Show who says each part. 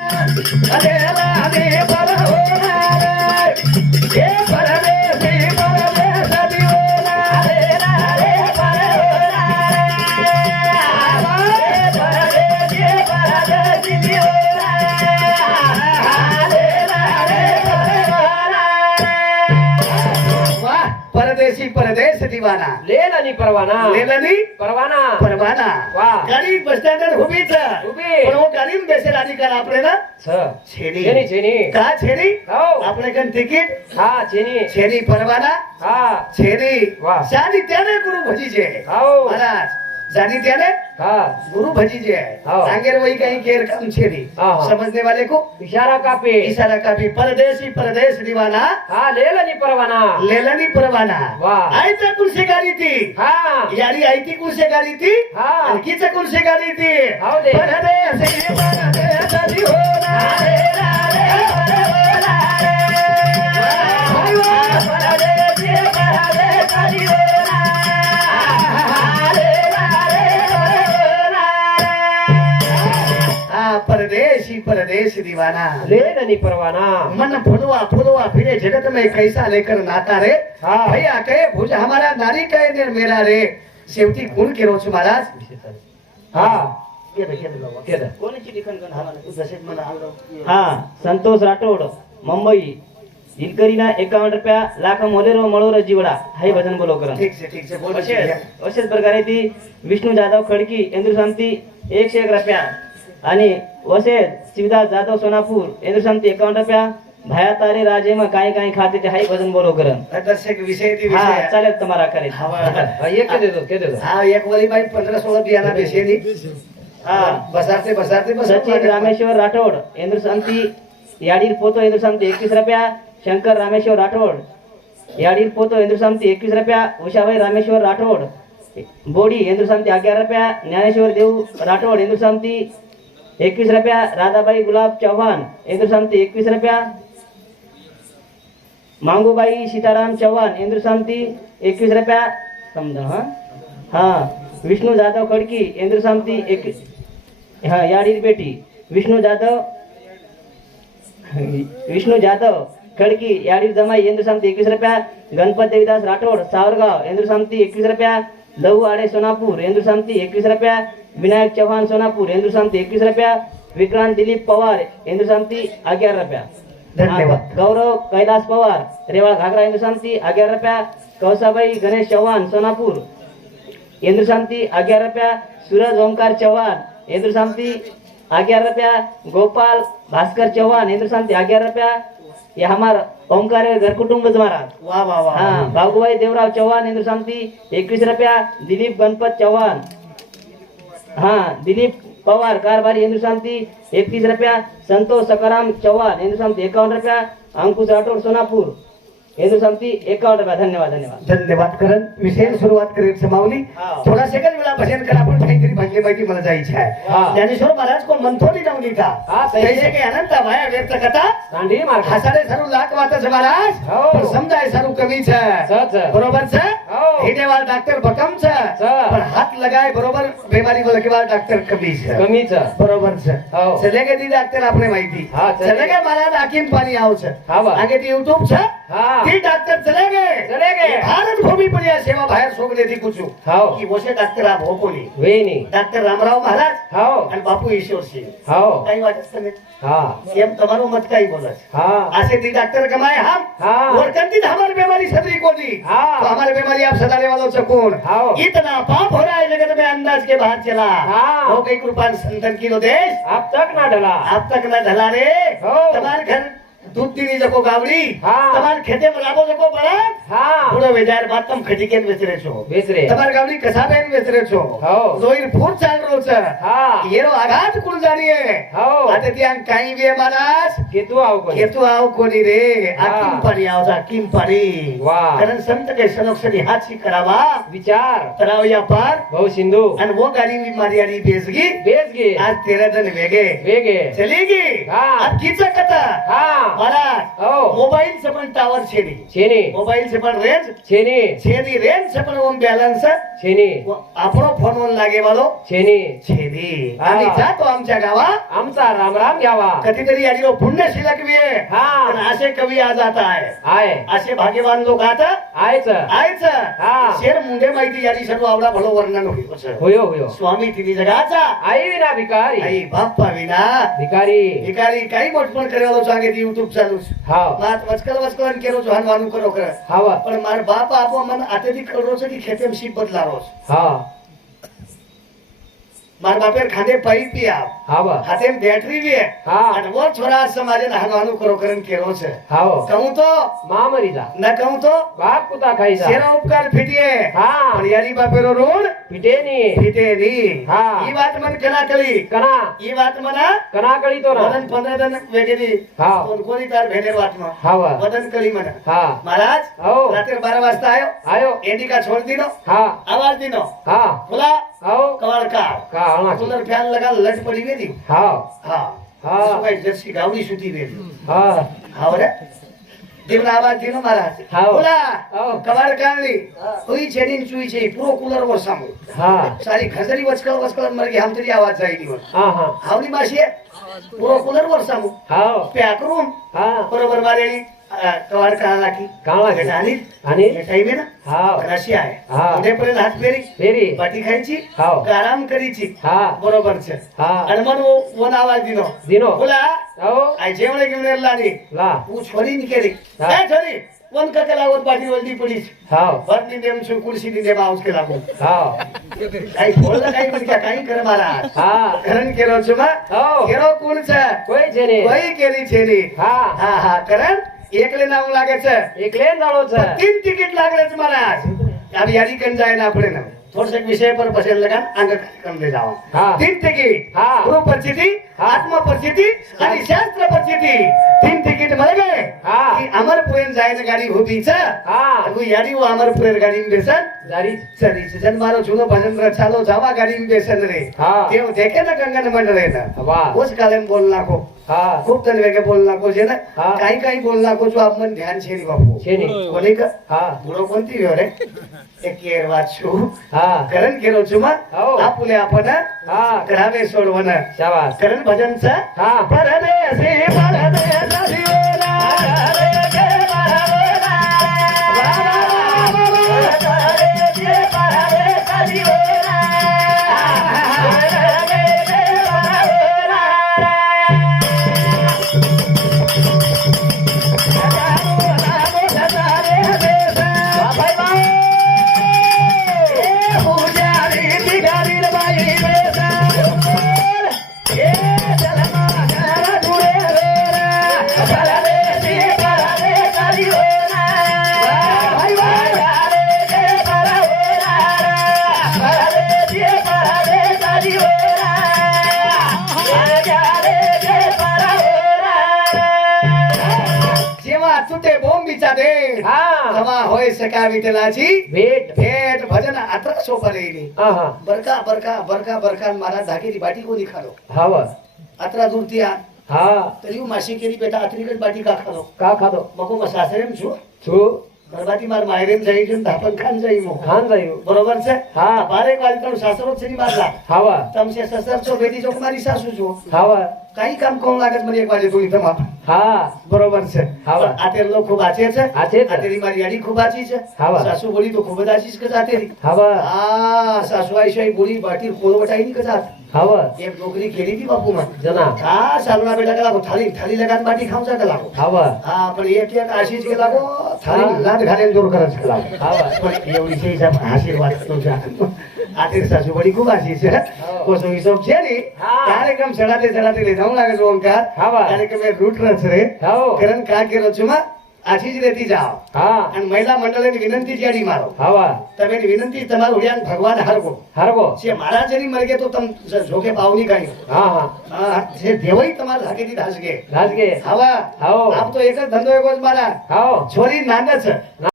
Speaker 1: అదే అదే పరహో ఏ పరమే परदेशी परदेश दिवाना।
Speaker 2: लेल आणि परवाना।
Speaker 1: लेलनी?
Speaker 2: परवाना।
Speaker 1: परवाना।
Speaker 2: वाह.
Speaker 1: गाडी बस स्टँडवर उभीच
Speaker 2: उभी.
Speaker 1: पण वो गाडी बेसेल अधिकार आपले ना?
Speaker 2: छ.
Speaker 1: छेनी.
Speaker 2: छेनी छेनी.
Speaker 1: का छेनी?
Speaker 2: हो.
Speaker 1: आपले कन तिकीट?
Speaker 2: हा छेनी.
Speaker 1: छेनी परवाना?
Speaker 2: हा.
Speaker 1: छेनी.
Speaker 2: वाह.
Speaker 1: शादी त्याने गुरु भजीचे
Speaker 2: हो.
Speaker 1: महाराज. शादी त्याने
Speaker 2: हा.
Speaker 1: गुरु भजीचे
Speaker 2: हो.
Speaker 1: आंगेर वही कहीं केर कम
Speaker 2: हाँ, हाँ.
Speaker 1: समझने वाले को
Speaker 2: इशारा कापे.
Speaker 1: इशारा का भी परदेशी परदेश दीवाना
Speaker 2: हा लेल आणि परवाना.
Speaker 1: लेलनी परवाना.
Speaker 2: वाह.
Speaker 1: आईचा कुलसे गाडी ती.
Speaker 2: हा.
Speaker 1: यारी आयती कुलसे गाडी ती.
Speaker 2: हा.
Speaker 1: आणखीच कुलसे गाडी ती. परदेशी परदेशी होना परदेशी परदेश दीवाना।
Speaker 2: आणि परवाना।
Speaker 1: मन फुलवा फुलवा फिरे जगत में कैसा लेकर नाता रे?
Speaker 2: हाँ.
Speaker 1: भैया कहे भुज हमारा नारी कहे निर मेरा रे। शेवटी कोण केलो छु महाराज?
Speaker 2: हा.
Speaker 3: हा संतोष राठोड मुंबई। हिलकरीना एकावन्न रुपया लाख मोलेरो मळोर जीवडा। हाय भजन बोलो कर।
Speaker 1: ठीक से ठीक से बोल
Speaker 3: असेच असेच प्रकारे ती विष्णू जाधव खडकी इंद्रशांती एकशे एक रुपया। आणि वसेज शिवदास जाधव सोनापूर इंद्रशांती एकावन्न रुपया. भाया तारे राजे मग काही काही खाते ते हाय भजन बोलो कर
Speaker 1: दर्शक विषय ती
Speaker 3: हा
Speaker 1: विषय
Speaker 3: चालेल तुम्हाला करे.
Speaker 2: हा, एक के देतो के देतो
Speaker 1: हा एक वाली बाई पंधरा सोळा बियाणा बेसेली
Speaker 3: हा.
Speaker 1: बसारते बसारते
Speaker 3: सचिन रामेश्वर राठोड इंद्रशांती याडीर पोतो इंद्रशांती एकवीस रुपया. शंकर रामेश्वर राठोड. याडीर पोतो इंद्रशांती एकवीस रुपया. उषाबाई रामेश्वर राठोड. बोडी इंद्रशांती अग्यार रुपया. ज्ञानेश्वर देव राठोड इंद्रशांती एकवीस रुपया राधाबाई गुलाब चव्हाण इंद्रशांती एकवीस रुपया. मांगूबाई सीताराम चव्हाण इंद्रशांती एकवीस रुपया. समजा हा? हा. विष्णू जाधव खडकी इंद्रशांती एकवीस हा याडीर बेटी विष्णू जाधव विष्णू जाधव खडकी याडीर जमाई इंद्रशांती एकवीस रुपया. गणपत देवीदास राठोड सावरगाव इंद्रशांती एकवीस रुपया. लहू आडे सोनापूर इंद्रशांती एकवीस रुपया. विनायक चव्हाण सोनापूर इंद्रशांती एकवीस रुपया विक्रांत दिलीप पवार इंद्रशांती अग्यार रुपया.
Speaker 1: धन्यवाद.
Speaker 3: गौरव कैलास पवार रेवाळ घागरा इंद्रशांती अग्यार रुपया कौसाबाई गणेश चव्हाण सोनापूर. इंद्रशांती अग्यार रुपया सूरज ओंकार चव्हाण इंद्रशांती अग्यार रुपया गोपाल भास्कर चव्हाण इंद्रशांती अग्यार रुपया ये हमार ओंकार घर कुटुंब महाराज.
Speaker 1: वा वा वा.
Speaker 3: हा बाबूभाई देवराव चव्हाण इंद्रशांती एकवीस रुपया दिलीप गणपत चव्हाण. हा दिलीप पवार कारभारी हिंदुशांती एकतीस रुपया संतोष सकाराम चव्हाण हिंदुशांती एकावन्न रुपया अंकुश राठोड सोनापूर. हिंदुशांती एकावन्न रुपया धन्यवाद धन्यवाद.
Speaker 1: धन्यवाद करत विषय सुरुवात करेल समावली. थोडा सेकंद वेळा भजन करा आपण काहीतरी भाग्य माहिती मला जायची. आहे. ज्ञानेश्वर महाराज को मंथोली
Speaker 2: तैसे.
Speaker 1: तैसे के अनंत कथा.
Speaker 2: सांडी मार
Speaker 1: हसारे सरू लाख वातच महाराज.
Speaker 2: हो.
Speaker 1: समजाय सरू कमीच. बरोबर छ હિનેવાળ ડાક્ટર ભકમ છે. પણ હાથ
Speaker 2: લગાય
Speaker 1: બરોબર બીમારી
Speaker 2: લગેવાળ
Speaker 1: ડાક્ટર કમી છે. કમી છે. બરોબર
Speaker 2: છે. Oh.
Speaker 1: છેલ્લે કે દી ડાક્ટર આપણે માહિતી. છેલ્લે
Speaker 2: કે મારા
Speaker 1: ડાકીમ પાણી આવશે આગે
Speaker 2: દી
Speaker 1: યુટ્યુબ છે? તી ડાક્ટર
Speaker 2: ચલે ગે
Speaker 1: ચલે ગે ભારત ભૂમિ પર આ સેવા ભાઈ સોગલે
Speaker 2: થી
Speaker 1: પૂછ્યું હાઓ કે મોશે ડાક્ટર આ
Speaker 2: ભોકોલી
Speaker 1: વેની ડાક્ટર રામરાવ
Speaker 2: મહારાજ
Speaker 1: હાઓ અને બાપુ ઈશ્વરસિંહ
Speaker 2: હાઓ
Speaker 1: કઈ વાત છે
Speaker 2: હા.
Speaker 1: એમ તમારું મત કઈ બોલે છે?
Speaker 2: હા.
Speaker 1: આસે તી ડાક્ટર કમાય
Speaker 2: હા?
Speaker 1: હા. ઓર કંદી હમાર બીમારી સદરી કોલી
Speaker 2: હા.
Speaker 1: તો હમાર બીમારી आप सदाने वालों से कौन
Speaker 2: हाँ।
Speaker 1: इतना पाप हो रहा है जगत में अंदाज के बाहर चला
Speaker 2: हाँ।
Speaker 1: हो गई कृपा संतन की लो देश
Speaker 2: अब तक ना ढला
Speaker 1: अब तक न ढला रे
Speaker 2: हो।
Speaker 1: તમાર ઘર દૂધ દીની જકો ગાવડી
Speaker 2: હા.
Speaker 1: તમાર ખેતે રાબો જકો બળદ
Speaker 2: हा
Speaker 1: પૂરો વેજાર બાદ તમ ખટી કેમ વેચરે છો
Speaker 2: बेसरे
Speaker 1: તમાર ગાવડી કસાબેન વેચરે છો
Speaker 2: हो.
Speaker 1: જોઈર ફૂટ ચાલ રહ્યો છે
Speaker 2: हा
Speaker 1: એનો આઘાત કુલ જાણીએ
Speaker 2: हो
Speaker 1: આતે ત્યાં કાઈ બે માણસ
Speaker 2: घेतो आव कोणी?
Speaker 1: आव कोणी रे? आकिंपाणी आवजा किंपाणी
Speaker 2: वा.
Speaker 1: कारण संत केशवक्षरी हाची करावा.
Speaker 2: विचार.
Speaker 1: तराव या पार.
Speaker 2: भाऊ सिंधू.
Speaker 1: आणि वो गाडी बीमारी आणि बेसगी
Speaker 2: बेसगी
Speaker 1: आज तेरा जण वेगे
Speaker 2: वेगे
Speaker 1: चलेगी अब कीचा कथा. महाराज
Speaker 2: हो.
Speaker 1: मोबाईल से पण टावर छेनी.
Speaker 2: छेनी.
Speaker 1: मोबाईल से पण रेंज.
Speaker 2: छेनी.
Speaker 1: छेनी रेंज से पण ओम बॅलन्स.
Speaker 2: छेनी.
Speaker 1: आपणो फोन वन लागे वालो
Speaker 2: छेनी. छेनी.
Speaker 1: आणि जातो आमच्या गावा
Speaker 2: आमचा राम राम यावा
Speaker 1: कधीतरी आणि पुण्य नशीला भी आहे
Speaker 2: हा.
Speaker 1: पण असे कवी आज आता आहे.
Speaker 2: आहे.
Speaker 1: असे भाग्यवान लोक आता
Speaker 2: आहेच.
Speaker 1: आहेच.
Speaker 2: हा.
Speaker 1: शेर मुंडे माहिती यादी सर्व आवडा भलो वर्णन होईल असं.
Speaker 2: होय होय
Speaker 1: स्वामी तिने जगाचा.
Speaker 2: आई विना भिकारी.
Speaker 1: आई बाप्पा विना
Speaker 2: भिकारी.
Speaker 1: भिकारी काही मोठपण करेलो सांगे युट्यूब चालूच
Speaker 2: हाव.
Speaker 1: मात वचकल वचकल केलो जोहान वानू करो कर
Speaker 2: हाव.
Speaker 1: पण मार बाप आपो मन आते दी करोच दी खेतेम शी बदला रोज.
Speaker 2: हा
Speaker 1: મારા બાપે ખાંડે પૈ પી આવ
Speaker 2: હા
Speaker 1: હાથે બેટરી લે હા. અડવો છોરા સમાજે હાલવાનું કરો કરીને કેરો છે.
Speaker 2: હા
Speaker 1: કહું તો
Speaker 2: માં મરી જા.
Speaker 1: ન કહું તો
Speaker 2: બાપ કુતા ખાઈ જા.
Speaker 1: શેરો ઉપકાર ફીટીએ. હા. હરિયાળી બાપેરો રોડ
Speaker 2: ફીટે ની
Speaker 1: ફીટે ની
Speaker 2: હા.
Speaker 1: ઈ વાત મને કના કળી
Speaker 2: કના.
Speaker 1: ઈ વાત મને
Speaker 2: કના કળી તો ના.
Speaker 1: વદન પંદર દન વેગેલી
Speaker 2: હા.
Speaker 1: કોણ કોની તાર ભેડે વાતમાં.
Speaker 2: હા
Speaker 1: વદન કળી મને.
Speaker 2: હા.
Speaker 1: મહારાજ રાત્રે 12 વાગતા આયો.
Speaker 2: આયો.
Speaker 1: એન્ડિકા છોડી દીનો
Speaker 2: હા.
Speaker 1: આવાજ દીનો
Speaker 2: હા.
Speaker 1: બોલા
Speaker 2: आओ
Speaker 1: कवाड़
Speaker 2: का?
Speaker 1: कूलर फैन लगा लट पड़ी गई
Speaker 2: हां. हां.
Speaker 1: हां. सुबह जर्सी गावड़ी सूती रे. रे देवला आवाज
Speaker 2: दिनो
Speaker 1: महाराज बोला. कवाड चुई छे प्रो कूलर वर सांगू. सारी खजरी
Speaker 2: वचकळ वचकळ
Speaker 1: मरगी हम तरी आवाज जाईल हावली
Speaker 2: माशी
Speaker 1: पुरो कूलर
Speaker 2: वर
Speaker 1: सांगू. Pack room. बरोबर वारेळी कवाड
Speaker 2: काळा आणि?
Speaker 1: आहे हात
Speaker 2: फेरी.
Speaker 1: फेरी.
Speaker 2: बाटी
Speaker 1: खायची. आराम करीची.
Speaker 2: हा.
Speaker 1: बरोबर छे.
Speaker 2: हा
Speaker 1: वन आवाज
Speaker 2: दिनो.
Speaker 1: दिनो. बोला. हो. आय
Speaker 2: जेवण
Speaker 1: घेऊन यायला तू
Speaker 2: छोरी
Speaker 1: निकेली काय छोरी वन कके लागत बाटी वलदी पडीच
Speaker 2: हाव.
Speaker 1: बर निंदे कुर्सी निंदे
Speaker 2: माऊस
Speaker 1: के लागून काही काही पण काही कर मला
Speaker 2: हा.
Speaker 1: करण
Speaker 2: केलो शुभा हो.
Speaker 1: केलो कोणचं? कोई केली
Speaker 2: हा.
Speaker 1: हा हा करण. एकले नाव लागायचं.
Speaker 2: एकले जाळवचं
Speaker 1: तीन तिकीट लागले मला. आज यादी कन जाय ना पुढे ना थोडस विषय पण बसेल का अंग कमले
Speaker 2: जावा
Speaker 1: तीन तिकीट.
Speaker 2: हा.
Speaker 1: गुरु परिस्थिती आत्मपरिस्थिती आणि शास्त्र परिस्थिती तीन तिकीट मला अमरपुरे जायचं
Speaker 2: गाडी
Speaker 1: होतीच यादी व अमरपुरे गाडी बेसन
Speaker 2: લારી
Speaker 1: ચડી છે મારો જૂનો ભજન ચાલો જવા ગાડી બેસન રે
Speaker 2: હા
Speaker 1: તેઓ દેખે ને કંગન મંડ રે ને
Speaker 2: વાહ
Speaker 1: ઉસ કાલે બોલ નાખો
Speaker 2: હા
Speaker 1: ખૂબ તન વેગે બોલ નાખો છે ને કાઈ કાઈ બોલ નાખો છો આપ મન ધ્યાન છે ની બાપુ
Speaker 2: છે ની
Speaker 1: કોની કા
Speaker 2: હા
Speaker 1: બુડો કોનતી રહ્યો રે એ કેર વાત છું
Speaker 2: હા
Speaker 1: કરણ કેરો છું માં આપુલે આપને
Speaker 2: હા
Speaker 1: કરાવે સોડવાના
Speaker 2: શાબાશ
Speaker 1: કરણ ભજન છે
Speaker 2: હા
Speaker 1: પરદેસી પરદેસી सका विठ्ठलाची
Speaker 2: भेट.
Speaker 1: भेट भजन आता
Speaker 2: सोपा राहिली
Speaker 1: बरका बरका बरका बरका मला धाकेरी बाटी कोणी खालो?
Speaker 2: हावा
Speaker 1: दूर दुर्तिया
Speaker 2: हा.
Speaker 1: तरी माशी केली बेटा अत्रीकडे बाटी का खालो?
Speaker 2: का
Speaker 1: खालो? मग सासरे छू
Speaker 2: छू
Speaker 1: પરબાટી માર માયરેન જઈ જન ધાપન ખાન જઈ મો
Speaker 2: ખાન જઈ
Speaker 1: બરોબર છે
Speaker 2: હા
Speaker 1: બારે કાલ તો સાસરો છેની મારલા
Speaker 2: હાવા
Speaker 1: તમસે સસર છો બેટી જો મારી સાસુ છો
Speaker 2: હાવા
Speaker 1: કઈ કામ કોણ લાગત મને એક વાજે તું ઇતમ
Speaker 2: હા
Speaker 1: બરોબર છે
Speaker 2: હાવા
Speaker 1: આતેર લો ખૂબ આચે છે
Speaker 2: આચે
Speaker 1: આતેરી મારી આડી ખૂબ આચી છે
Speaker 2: હાવા
Speaker 1: સાસુ બોલી તો ખૂબ આચી છે આતેરી
Speaker 2: હાવા
Speaker 1: આ સાસુ આઈ છે બોલી બાટી કોલવટાઈ ની કદાચ
Speaker 2: હાવા
Speaker 1: એક નોકરી કેલી હતી બાપુ માં
Speaker 2: જના
Speaker 1: હા સાલુના બેટા કલાકો થાળી બાટી ખાવ જા કલાકો હાવા પણ એક એક કે લાગો લાડ ઘાલે જોર કરે છે કલાકો
Speaker 2: हावा
Speaker 1: પણ એવડી છે હિસાબ આશીર્વાદ કરતો છે આ તેરી સાસુ બડી ખૂબ આશી છે કોસો હિસાબ છે ને
Speaker 2: હા.
Speaker 1: કાર્યક્રમ ચડાતે ચડાતે લઈ જાઉં લાગે છે ઓમકાર
Speaker 2: હા.
Speaker 1: કાર્યક્રમ એ રૂટ રસ રે
Speaker 2: हाव
Speaker 1: કરણ કા કે છું માં આથી જ રહેતી જાઓ.
Speaker 2: હા.
Speaker 1: અને મહિલા મંડળની વિનંતી જેડી મારો.
Speaker 2: હવા
Speaker 1: તમે વિનંતી તમારું ઉડ્યાન ભગવાન હરગો
Speaker 2: હરગો
Speaker 1: છે મારા જરી મરગે તો તમ જોકે પાવની કાઈ
Speaker 2: હા હા.
Speaker 1: હા જે દેવઈ તમાર હાકેથી દાસગે.
Speaker 2: રાજગે
Speaker 1: હવા
Speaker 2: આવો.
Speaker 1: આપ તો એક જ ધંધો એક જ મારા.
Speaker 2: આવો.
Speaker 1: છોરી નાને છે